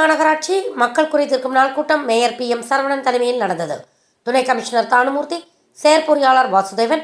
மாநகராட்சி மக்கள் குறை தீர்க்கும் நாள் கூட்டம் மேயர் பி எம் சரவணன் தலைமையில் நடந்தது. துணை கமிஷனர் தானுமூர்த்தி செயற்பொறியாளர் வாசுதேவன்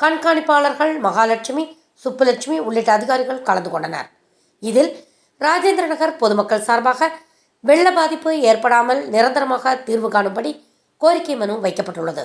கண்காணிப்பாளர்கள் மகாலட்சுமி சுப்புலட்சுமி உள்ளிட்ட அதிகாரிகள் கலந்து கொண்டனர். இதில் ராஜேந்திர நகர் பொதுமக்கள் சார்பாக வெள்ள பாதிப்பு ஏற்படாமல் நிரந்தரமாக தீர்வு காணும்படி கோரிக்கை மனு வைக்கப்பட்டுள்ளது.